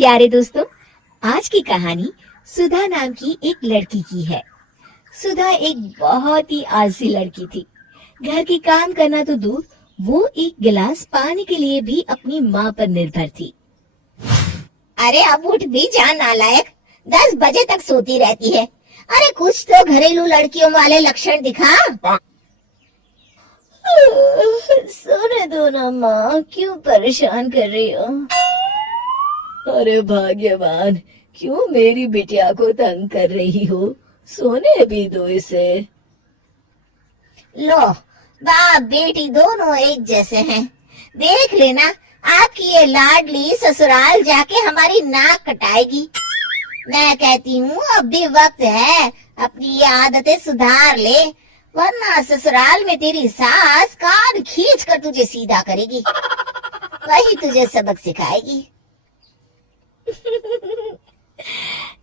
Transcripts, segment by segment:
प्यारे दोस्तों, आज की कहानी सुधा नाम की एक लड़की की है। सुधा एक बहुत ही आलसी लड़की थी। घर की काम करना तो दूर, वो एक गिलास पानी के लिए भी अपनी माँ पर निर्भर थी। अरे अब उठ भी जा नालायक, 10 बजे तक सोती रहती है। अरे कुछ तो घरेलू लड़कियों वाले लक्षण दिखा। सोने दो ना माँ, क्यों परेशान कर रही हो? अरे भाग्यवान, क्यों मेरी बिटिया को तंग कर रही हो? सोने भी दो इसे। लो, बाप बेटी दोनों एक जैसे हैं। देख लेना, आपकी ये लाडली ससुराल जाके हमारी नाक कटाएगी। मैं कहती हूँ अब भी वक्त है, अपनी ये आदतें सुधार ले, वरना ससुराल में तेरी सास कान खींच कर तुझे सीधा करेगी। वही तुझे सबक सिखाएगी।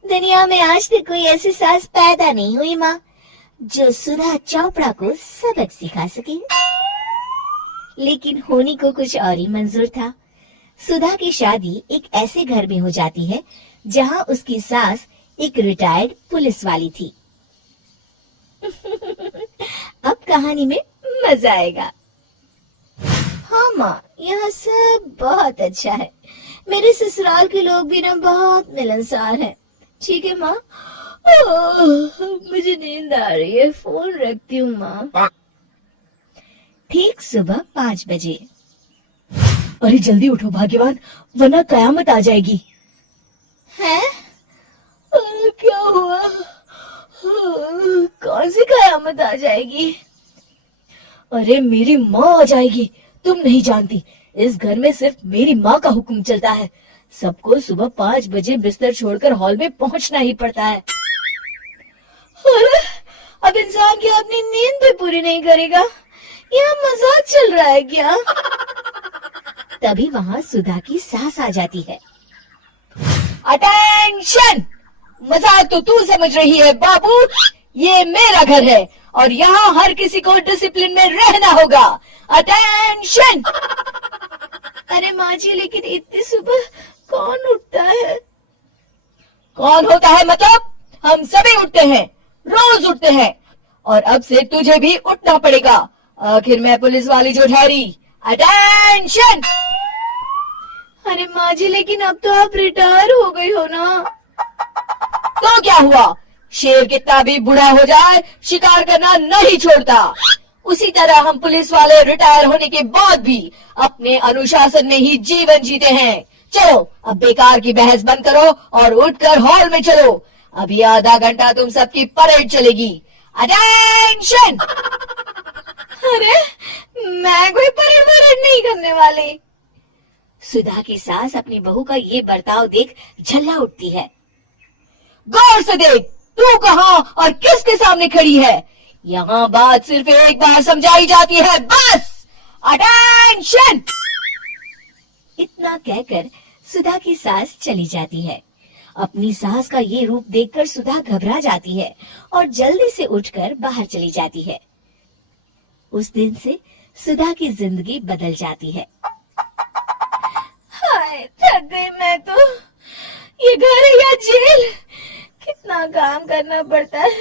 दुनिया में आज तक कोई ऐसी सास पैदा नहीं हुई माँ, जो सुधा चोपड़ा को सबक सिखा सके। लेकिन होनी को कुछ और ही मंजूर था। सुधा की शादी एक ऐसे घर में हो जाती है जहाँ उसकी सास एक रिटायर्ड पुलिस वाली थी। अब कहानी में मजा आएगा। हाँ माँ, यहाँ सब बहुत अच्छा है। मेरे ससुराल के लोग भी ना बहुत मिलनसार हैं। ठीक है माँ, मुझे नींद आ रही है, फोन रखती हूँ माँ। ठीक सुबह 5 बजे। अरे जल्दी उठो भाग्यवान, वरना कयामत आ जाएगी। है? क्या हुआ? कौन सी कयामत आ जाएगी? अरे मेरी माँ आ जाएगी। तुम नहीं जानती, इस घर में सिर्फ मेरी माँ का हुक्म चलता है। सबको सुबह 5 बजे बिस्तर छोड़कर हॉल में पहुंचना ही पड़ता है। अरे, अब इंसान क्या अपनी नींद भी पूरी नहीं करेगा? यहाँ मजाक चल रहा है क्या? तभी वहाँ सुधा की सास आ जाती है। अटेंशन! मजाक तो तू समझ रही है बाबू, ये मेरा घर है और यहाँ हर किसी को डिसिप्लिन में रहना होगा। अटेंशन! अरे माँ जी, लेकिन इतनी सुबह कौन उठता है? कौन होता है मतलब? हम सभी उठते हैं, रोज उठते हैं, और अब से तुझे भी उठना पड़ेगा। आखिर मैं पुलिस वाली जो ठहरी। अटेंशन! अरे माँ जी, लेकिन अब तो आप रिटायर हो गई हो ना। तो क्या हुआ? शेर कितना भी बूढ़ा हो जाए, शिकार करना नहीं छोड़ता। उसी तरह हम पुलिस वाले रिटायर होने के बाद भी अपने अनुशासन में ही जीवन जीते हैं। चलो अब बेकार की बहस बंद करो और उठकर हॉल में चलो। अभी आधा घंटा तुम सबकी परेड चलेगी। अटेंशन! अरे मैं कोई परेड नहीं करने वाली। सुधा की सास अपनी बहू का ये बर्ताव देख झल्ला उठती है। गौर से देख, तू कहाँ और किसके सामने खड़ी है? यहाँ बात सिर्फ एक बार समझाई जाती है, बस। अटेंशन! इतना कहकर सुधा की सास चली जाती है। अपनी सास का ये रूप देखकर सुधा घबरा जाती है और जल्दी से उठकर बाहर चली जाती है। उस दिन से सुधा की जिंदगी बदल जाती है। हाय, थक गई मैं तो। ये घर है या जेल? कितना काम करना पड़ता है।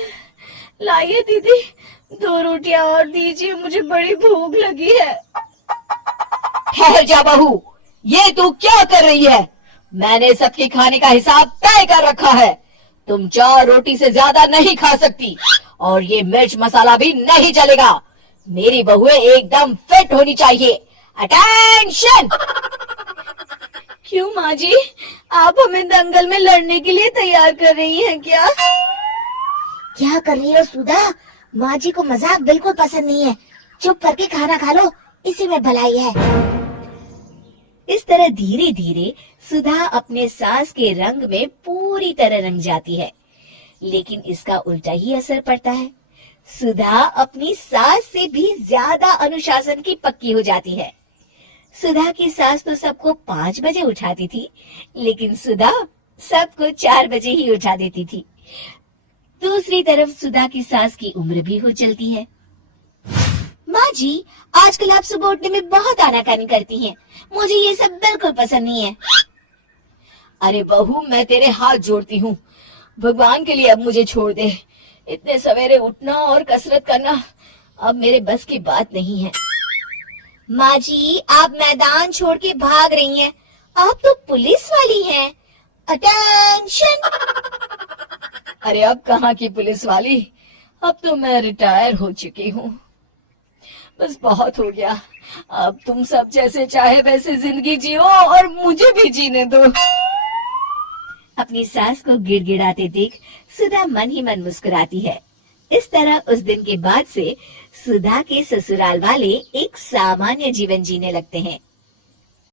लाइए दीदी, 2 रोटियां और दीजिए, मुझे बड़ी भूख लगी है। ठहर जा बहू, ये तू क्या कर रही है? मैंने सबके खाने का हिसाब तय कर रखा है। तुम 4 रोटी से ज्यादा नहीं खा सकती और ये मिर्च मसाला भी नहीं चलेगा। मेरी बहुएं एकदम फिट होनी चाहिए। अटेंशन! क्यों माँ जी, आप हमें दंगल में लड़ने के लिए तैयार कर रही हैं क्या? क्या कर रही हो सुधा? माँ जी को मजाक बिल्कुल पसंद नहीं है। चुप करके खाना खा लो, इसी में भलाई है। इस तरह धीरे धीरे सुधा अपने सास के रंग में पूरी तरह रंग जाती है, लेकिन इसका उल्टा ही असर पड़ता है। सुधा अपनी सास से भी ज्यादा अनुशासन की पक्की हो जाती है। सुधा की सास तो सबको 5 बजे उठाती थी, लेकिन सुधा सबको 4 बजे ही उठा देती थी। दूसरी तरफ सुधा की सास की उम्र भी हो चलती है। माँ जी, आजकल आप सुबह उठने में बहुत आनाकानी करती हैं। मुझे ये सब बिल्कुल पसंद नहीं है। अरे बहू, मैं तेरे हाथ जोड़ती हूँ, भगवान के लिए अब मुझे छोड़ दे। इतने सवेरे उठना और कसरत करना अब मेरे बस की बात नहीं है। माँ जी, आप मैदान छोड़ के भाग रही हैं। आप तो पुलिस वाली हैं। अटेंशन! अरे अब कहाँ की पुलिस वाली, अब तो मैं रिटायर हो चुकी हूँ। बस बहुत हो गया, अब तुम सब जैसे चाहे वैसे जिंदगी जियो और मुझे भी जीने दो। अपनी सास को गिड़गिड़ाते देख सुधा मन ही मन मुस्कुराती है। इस तरह उस दिन के बाद से सुधा के ससुराल वाले एक सामान्य जीवन जीने लगते हैं।